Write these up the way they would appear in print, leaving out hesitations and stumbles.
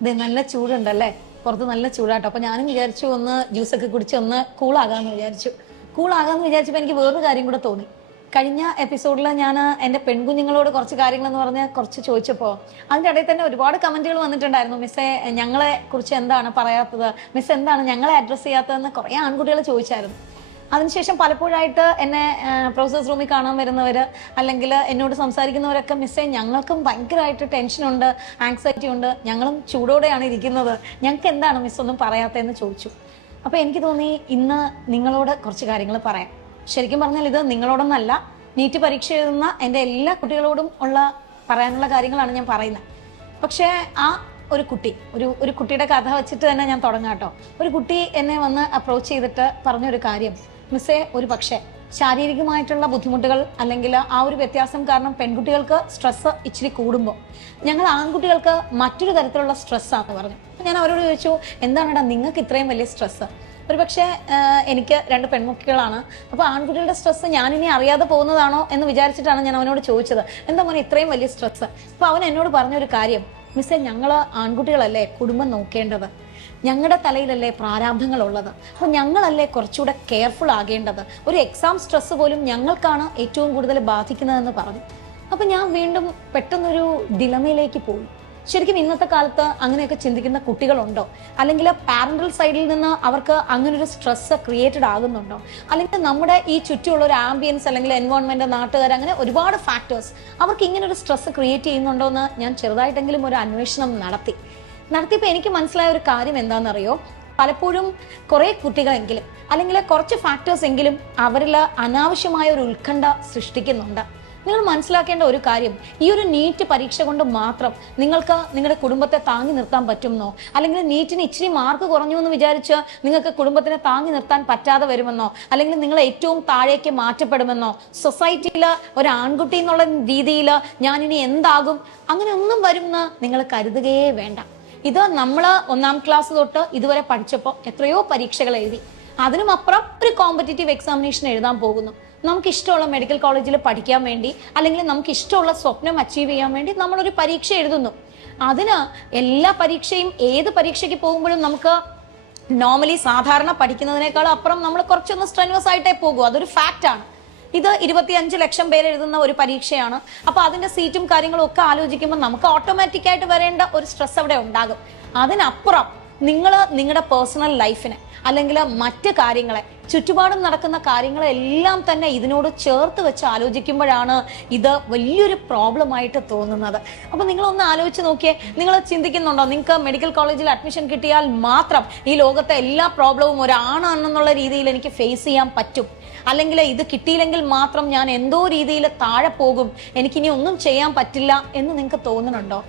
ഇത് നല്ല ചൂടുണ്ടല്ലേ, പുറത്ത് നല്ല ചൂടാട്ടോ. അപ്പൊ ഞാനും വിചാരിച്ചു ഒന്ന് ജ്യൂസൊക്കെ കുടിച്ച് ഒന്ന് കൂളാകാന്ന് വിചാരിച്ചു. കൂളാകാന്ന് വിചാരിച്ചപ്പോൾ എനിക്ക് വേറൊരു കാര്യം കൂടെ തോന്നി. കഴിഞ്ഞ എപ്പിസോഡിൽ ഞാൻ എൻ്റെ പെൺകുഞ്ഞുങ്ങളോട് കുറച്ച് കാര്യങ്ങളെന്ന് പറഞ്ഞ് കുറച്ച് ചോദിച്ചപ്പോൾ അതിൻ്റെ ഇടയിൽ തന്നെ ഒരുപാട് കമൻറ്റുകൾ വന്നിട്ടുണ്ടായിരുന്നു. മിസ്സേ, ഞങ്ങളെ കുറിച്ച് എന്താണ് പറയാത്തത്, മിസ് എന്താണ് ഞങ്ങളെ അഡ്രസ്സ് ചെയ്യാത്തതെന്ന് കുറേ ആൺകുട്ടികൾ ചോദിച്ചായിരുന്നു. അതിനുശേഷം പലപ്പോഴായിട്ട് എന്നെ പ്രൊഫസേഴ്സ് റൂമിൽ കാണാൻ വരുന്നവർ അല്ലെങ്കിൽ എന്നോട് സംസാരിക്കുന്നവരൊക്കെ മിസ്സേ ഞങ്ങൾക്കും ഭയങ്കരമായിട്ട് ടെൻഷനുണ്ട്, ആങ്സൈറ്റി ഉണ്ട്, ഞങ്ങളും ചൂടോടെയാണ് ഇരിക്കുന്നത്, ഞങ്ങൾക്ക് എന്താണ് മിസ് ഒന്നും പറയാത്തതെന്ന് ചോദിച്ചു. അപ്പോൾ എനിക്ക് തോന്നി ഇന്ന് നിങ്ങളോട് കുറച്ച് കാര്യങ്ങൾ പറയാം. ശരിക്കും പറഞ്ഞാൽ ഇത് നിങ്ങളോടൊന്നല്ല, നീറ്റ് പരീക്ഷ എഴുതുന്ന എൻ്റെ എല്ലാ കുട്ടികളോടും പറയാനുള്ള കാര്യങ്ങളാണ് ഞാൻ പറയുന്നത്. പക്ഷേ ആ ഒരു കുട്ടി ഒരു കുട്ടിയുടെ കഥ വെച്ചിട്ട് തന്നെ ഞാൻ തുടങ്ങാം കേട്ടോ. ഒരു കുട്ടി എന്നെ വന്ന് അപ്രോച്ച് ചെയ്തിട്ട് പറഞ്ഞൊരു കാര്യം, മിസ്സേ, ഒരു പക്ഷേ ശാരീരികമായിട്ടുള്ള ബുദ്ധിമുട്ടുകൾ അല്ലെങ്കിൽ ആ ഒരു വ്യത്യാസം കാരണം പെൺകുട്ടികൾക്ക് സ്ട്രെസ്സ് ഇച്ചിരി കൂടുമ്പോൾ ഞങ്ങൾ ആൺകുട്ടികൾക്ക് മറ്റൊരു തരത്തിലുള്ള സ്ട്രെസ്സാണെന്ന് പറഞ്ഞു. ഞാൻ അവരോട് ചോദിച്ചു, എന്താണെടാ നിങ്ങൾക്ക് ഇത്രയും വലിയ സ്ട്രെസ്സ്? ഒരു പക്ഷേ എനിക്ക് 2 പെൺകുട്ടികളാണ്, അപ്പോൾ ആൺകുട്ടികളുടെ സ്ട്രെസ്സ് ഞാനിനി അറിയാതെ പോകുന്നതാണോ എന്ന് വിചാരിച്ചിട്ടാണ് ഞാൻ അവനോട് ചോദിച്ചത്, എന്താ മോനെ ഇത്രയും വലിയ സ്ട്രെസ്സ്? അപ്പോൾ അവൻ എന്നോട് പറഞ്ഞൊരു കാര്യം, മിസ്സേ, ഞങ്ങൾ ആൺകുട്ടികളല്ലേ കുടുംബം നോക്കേണ്ടത്, ഞങ്ങളുടെ തലയിലല്ലേ പ്രാരാബ്ധങ്ങളുള്ളത്, അപ്പോൾ ഞങ്ങളല്ലേ കുറച്ചുകൂടെ കെയർഫുൾ ആകേണ്ടത്, ഒരു എക്സാം സ്ട്രെസ്സ് പോലും ഞങ്ങൾക്കാണ് ഏറ്റവും കൂടുതൽ ബാധിക്കുന്നതെന്ന് പറഞ്ഞു. അപ്പോൾ ഞാൻ വീണ്ടും പെട്ടെന്നൊരു ഡിലമയിലേക്ക് പോയി. ശരിക്കും ഇന്നത്തെ കാലത്ത് അങ്ങനെയൊക്കെ ചിന്തിക്കുന്ന കുട്ടികളുണ്ടോ? അല്ലെങ്കിൽ പാരന്റൽ സൈഡിൽ നിന്ന് അവർക്ക് അങ്ങനൊരു സ്ട്രെസ് ക്രിയേറ്റഡ് ആകുന്നുണ്ടോ? അല്ലെങ്കിൽ നമ്മുടെ ഈ ചുറ്റുമുള്ള ഒരു ആംബിയൻസ് അല്ലെങ്കിൽ എൻവയോൺമെന്റ്, നാട്ടുകാർ, അങ്ങനെ ഒരുപാട് ഫാക്ടേഴ്സ് അവർക്ക് ഇങ്ങനൊരു സ്ട്രെസ് ക്രിയേറ്റ് ചെയ്യുന്നുണ്ടോ എന്ന് ഞാൻ ചെറുതായിട്ടെങ്കിലും ഒരു അന്വേഷണം നടത്തിയപ്പോൾ എനിക്ക് മനസ്സിലായ ഒരു കാര്യം എന്താണെന്നറിയോ? പലപ്പോഴും കുറേ കുട്ടികളെങ്കിലും അല്ലെങ്കിൽ കുറച്ച് ഫാക്ടേഴ്സ് എങ്കിലും അവരിൽ അനാവശ്യമായ ഒരു ഉത്കണ്ഠ സൃഷ്ടിക്കുന്നുണ്ട്. നിങ്ങൾ മനസ്സിലാക്കേണ്ട ഒരു കാര്യം, ഈ ഒരു നീറ്റ് പരീക്ഷ കൊണ്ട് മാത്രം നിങ്ങൾക്ക് നിങ്ങളുടെ കുടുംബത്തെ താങ്ങി നിർത്താൻ പറ്റുമെന്നോ, അല്ലെങ്കിൽ നീറ്റിന് ഇച്ചിരി മാർക്ക് കുറഞ്ഞു എന്ന് വിചാരിച്ച് നിങ്ങൾക്ക് കുടുംബത്തിനെ താങ്ങി നിർത്താൻ പറ്റാതെ വരുമെന്നോ, അല്ലെങ്കിൽ നിങ്ങൾ ഏറ്റവും താഴേക്ക് മാറ്റപ്പെടുമെന്നോ, സൊസൈറ്റിയിൽ ഒരു ആൺകുട്ടി എന്നുള്ള രീതിയിൽ ഞാനിനി എന്താകും, അങ്ങനെ ഒന്നും വരുമെന്ന് നിങ്ങൾ കരുതുകയേ വേണ്ട. ഇത് നമ്മൾ 1ാം ക്ലാസ് തൊട്ട് ഇതുവരെ പഠിച്ചപ്പോൾ എത്രയോ പരീക്ഷകൾ എഴുതി, അതിനുമപ്പുറം ഒരു കോമ്പറ്റേറ്റീവ് എക്സാമിനേഷൻ എഴുതാൻ പോകുന്നു. നമുക്ക് ഇഷ്ടമുള്ള മെഡിക്കൽ കോളേജിൽ പഠിക്കാൻ വേണ്ടി അല്ലെങ്കിൽ നമുക്ക് ഇഷ്ടമുള്ള സ്വപ്നം അച്ചീവ് ചെയ്യാൻ വേണ്ടി നമ്മളൊരു പരീക്ഷ എഴുതുന്നു. അതിന് എല്ലാ പരീക്ഷയും ഏത് പരീക്ഷയ്ക്ക് പോകുമ്പോഴും നമുക്ക് നോർമലി സാധാരണ പഠിക്കുന്നതിനേക്കാൾ അപ്പുറം നമ്മൾ കുറച്ചൊന്ന് സ്ട്രെനുവസ് ആയിട്ടേ പോകൂ, അതൊരു ഫാക്റ്റാണ്. ഇത് 25 ലക്ഷം പേര് എഴുതുന്ന ഒരു പരീക്ഷയാണ്. അപ്പോൾ അതിന്റെ സീറ്റും കാര്യങ്ങളും ഒക്കെ ആലോചിക്കുമ്പോൾ നമുക്ക് ഓട്ടോമാറ്റിക്കായിട്ട് വരേണ്ട ഒരു സ്ട്രെസ് അവിടെ ഉണ്ടാകും. അതിനപ്പുറം നിങ്ങൾ നിങ്ങളുടെ പേഴ്സണൽ ലൈഫിനെ അല്ലെങ്കിൽ മറ്റ് കാര്യങ്ങളെ, ചുറ്റുപാടും നടക്കുന്ന കാര്യങ്ങളെല്ലാം തന്നെ ഇതിനോട് ചേർത്ത് വെച്ച് ആലോചിക്കുമ്പോഴാണ് ഇത് വലിയൊരു പ്രോബ്ലമായിട്ട് തോന്നുന്നത്. അപ്പോൾ നിങ്ങളൊന്ന് ആലോചിച്ച് നോക്കിയേ, നിങ്ങൾ ചിന്തിക്കുന്നുണ്ടോ നിങ്ങൾക്ക് മെഡിക്കൽ കോളേജിൽ അഡ്മിഷൻ കിട്ടിയാൽ മാത്രം ഈ ലോകത്തെ എല്ലാ പ്രോബ്ലവും ഒരാണാണെന്നുള്ള രീതിയിൽ എനിക്ക് ഫേസ് ചെയ്യാൻ പറ്റും, അല്ലെങ്കിൽ ഇത് കിട്ടിയില്ലെങ്കിൽ മാത്രം ഞാൻ എന്തോ രീതിയിൽ താഴെ പോകും, എനിക്കിനി ഒന്നും ചെയ്യാൻ പറ്റില്ല എന്ന് നിങ്ങൾക്ക് തോന്നുന്നുണ്ടോ?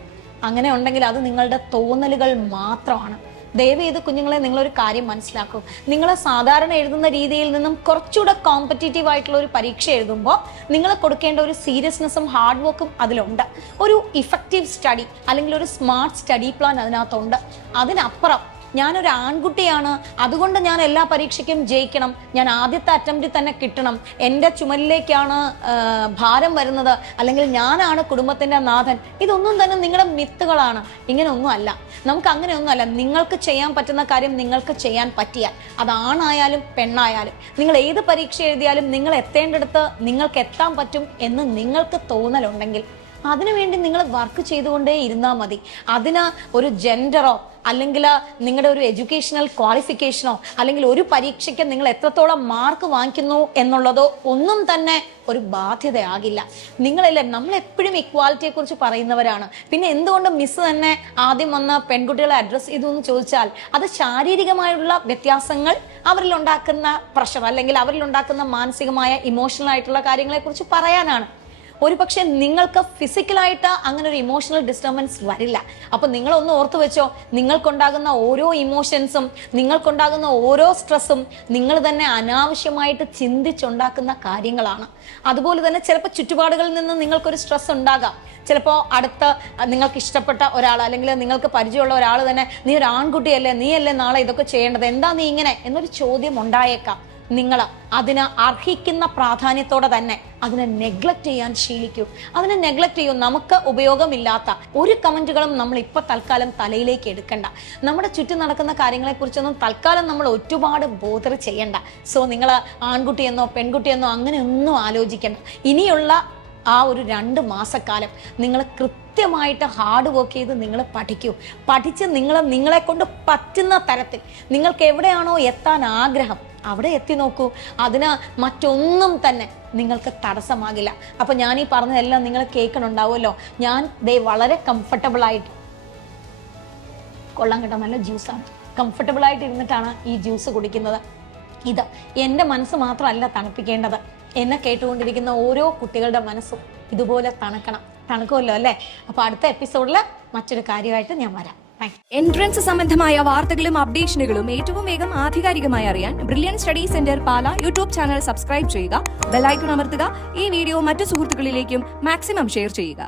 അങ്ങനെ ഉണ്ടെങ്കിൽ അത് നിങ്ങളുടെ തോന്നലുകൾ മാത്രമാണ്. ദയവ് ചെയ്ത് കുഞ്ഞുങ്ങളെ, നിങ്ങളൊരു കാര്യം മനസ്സിലാക്കൂ. നിങ്ങൾ സാധാരണ എഴുതുന്ന രീതിയിൽ നിന്നും കുറച്ചുകൂടെ കോമ്പറ്റേറ്റീവ് ആയിട്ടുള്ള ഒരു പരീക്ഷ എഴുതുമ്പോൾ നിങ്ങൾ കൊടുക്കേണ്ട ഒരു സീരിയസ്നെസ്സും ഹാർഡ് വർക്കും അതിലുണ്ട്. ഒരു ഇഫക്റ്റീവ് സ്റ്റഡി അല്ലെങ്കിൽ ഒരു സ്മാർട്ട് സ്റ്റഡി പ്ലാൻ അതിനകത്തുണ്ട്. അതിനപ്പുറം ഞാനൊരു ആൺകുട്ടിയാണ്, അതുകൊണ്ട് ഞാൻ എല്ലാ പരീക്ഷയ്ക്കും ജയിക്കണം, ഞാൻ ആദ്യത്തെ അറ്റംപ്റ്റിൽ തന്നെ കിട്ടണം, എൻ്റെ ചുമലിലേക്കാണ് ഭാരം വരുന്നത്, അല്ലെങ്കിൽ ഞാനാണ് കുടുംബത്തിൻ്റെ നാഥൻ, ഇതൊന്നും തന്നെ നിങ്ങളുടെ മിത്തുകളാണ്. ഇങ്ങനെയൊന്നും അല്ല, നമുക്ക് അങ്ങനെയൊന്നും അല്ല. നിങ്ങൾക്ക് ചെയ്യാൻ പറ്റുന്ന കാര്യം നിങ്ങൾക്ക് ചെയ്യാൻ പറ്റിയാൽ, അതാണായാലും പെണ്ണായാലും, നിങ്ങൾ ഏത് പരീക്ഷ എഴുതിയാലും നിങ്ങൾ എത്തേണ്ടടുത്ത് നിങ്ങൾക്ക് എത്താൻ പറ്റും എന്ന് നിങ്ങൾക്ക് തോന്നലുണ്ടെങ്കിൽ അതിനുവേണ്ടി നിങ്ങൾ വർക്ക് ചെയ്തുകൊണ്ടേ ഇരുന്നാൽ മതി. അതിന് ഒരു ജെൻഡറോ അല്ലെങ്കിൽ നിങ്ങളുടെ ഒരു എഡ്യൂക്കേഷണൽ ക്വാളിഫിക്കേഷനോ അല്ലെങ്കിൽ ഒരു പരീക്ഷയ്ക്ക് നിങ്ങൾ എത്രത്തോളം മാർക്ക് വാങ്ങിക്കുന്നു എന്നുള്ളതോ ഒന്നും തന്നെ ഒരു ബാധ്യതയാകില്ല. നിങ്ങളെല്ലാം, നമ്മളെപ്പോഴും ഇക്വാലിറ്റിയെ കുറിച്ച് പറയുന്നവരാണ്. പിന്നെ എന്തുകൊണ്ട് മിസ് തന്നെ ആദ്യം വന്ന് പെൺകുട്ടികളെ അഡ്രസ്സ് ചെയ്തു എന്ന് ചോദിച്ചാൽ, അത് ശാരീരികമായുള്ള വ്യത്യാസങ്ങൾ അവരിൽ ഉണ്ടാക്കുന്ന പ്രഷർ അല്ലെങ്കിൽ അവരിൽ ഉണ്ടാക്കുന്ന മാനസികമായ ഇമോഷണൽ ആയിട്ടുള്ള കാര്യങ്ങളെ കുറിച്ച് പറയാനാണ്. ഒരു പക്ഷെ നിങ്ങൾക്ക് ഫിസിക്കലായിട്ട് അങ്ങനെ ഒരു ഇമോഷണൽ ഡിസ്റ്റർബൻസ് വരില്ല. അപ്പൊ നിങ്ങളൊന്ന് ഓർത്തു വെച്ചോ, നിങ്ങൾക്കുണ്ടാകുന്ന ഓരോ ഇമോഷൻസും നിങ്ങൾക്കുണ്ടാകുന്ന ഓരോ സ്ട്രെസ്സും നിങ്ങൾ തന്നെ അനാവശ്യമായിട്ട് ചിന്തിച്ചുണ്ടാക്കുന്ന കാര്യങ്ങളാണ്. അതുപോലെ തന്നെ ചിലപ്പോൾ ചുറ്റുപാടുകളിൽ നിന്ന് നിങ്ങൾക്കൊരു സ്ട്രെസ് ഉണ്ടാകാം. ചിലപ്പോൾ അടുത്ത നിങ്ങൾക്ക് ഇഷ്ടപ്പെട്ട ഒരാൾ അല്ലെങ്കിൽ നിങ്ങൾക്ക് പരിചയമുള്ള ഒരാൾ തന്നെ, നീ ഒരു ആൺകുട്ടിയല്ലേ, നീയല്ലേ നാളെ ഇതൊക്കെ ചെയ്യേണ്ടത്, എന്താ നീ ഇങ്ങനെ എന്നൊരു ചോദ്യം ഉണ്ടായേക്കാം. നിങ്ങൾ അതിന് അർഹിക്കുന്ന പ്രാധാന്യത്തോടെ തന്നെ അതിനെ നെഗ്ലക്ട് ചെയ്യാൻ ശീലിക്കൂ. അതിനെ നെഗ്ലക്ട് ചെയ്യൂ. നമുക്ക് ഉപയോഗമില്ലാത്ത ഒരു കമന്റുകളും നമ്മൾ ഇപ്പൊ തൽക്കാലം തലയിലേക്ക് എടുക്കണ്ട. നമ്മുടെ ചുറ്റും നടക്കുന്ന കാര്യങ്ങളെക്കുറിച്ചൊന്നും തൽക്കാലം നമ്മൾ ഒരുപാട് ബോധർ ചെയ്യണ്ട. സോ നിങ്ങൾ ആൺകുട്ടിയെന്നോ പെൺകുട്ടിയെന്നോ അങ്ങനെയൊന്നും ആലോചിക്കണ്ട. ഇനിയുള്ള ആ ഒരു 2 മാസക്കാലം നിങ്ങൾ കൃത്യമായിട്ട് ഹാർഡ് വർക്ക് ചെയ്ത് നിങ്ങൾ പഠിച്ച് നിങ്ങളെ കൊണ്ട് പറ്റുന്ന തരത്തിൽ നിങ്ങൾക്ക് എവിടെയാണോ എത്താൻ ആഗ്രഹം അവിടെ എത്തി നോക്കൂ. അതിന് മറ്റൊന്നും തന്നെ നിങ്ങൾക്ക് തടസ്സമാകില്ല. അപ്പൊ ഞാൻ ഈ പറഞ്ഞതെല്ലാം നിങ്ങൾ കേൾക്കണുണ്ടാവുമല്ലോ. ഞാൻ വളരെ കംഫർട്ടബിൾ ആയിട്ട്, കൊള്ളാൻ കേട്ടോ, നല്ല ജ്യൂസാണ്, കംഫർട്ടബിൾ ആയിട്ട് ഇരുന്നിട്ടാണ് ഈ ജ്യൂസ് കുടിക്കുന്നത്. ഇത് എൻ്റെ മനസ്സ് മാത്രമല്ല തണുപ്പിക്കേണ്ടത്, എന്നെ കേട്ടുകൊണ്ടിരിക്കുന്ന ഓരോ കുട്ടികളുടെ മനസ്സും ഇതുപോലെ തണുക്കുമല്ലോ അല്ലേ? അപ്പൊ അടുത്ത എപ്പിസോഡിൽ മറ്റൊരു കാര്യമായിട്ട് ഞാൻ വരാം. എൻട്രൻസ് സംബന്ധമായ വാർത്തകളും അപ്ഡേഷനുകളും ഏറ്റവും വേഗം ആധികാരികമായി അറിയാൻ ബ്രില്യൻ സ്റ്റഡി സെന്റർ പാല യൂട്യൂബ് ചാനൽ സബ്സ്ക്രൈബ് ചെയ്യുക, ബെൽ ഐക്കൺ അമർത്തുക, ഈ വീഡിയോ മറ്റു സുഹൃത്തുക്കളിലേക്കും മാക്സിമം ഷെയർ ചെയ്യുക.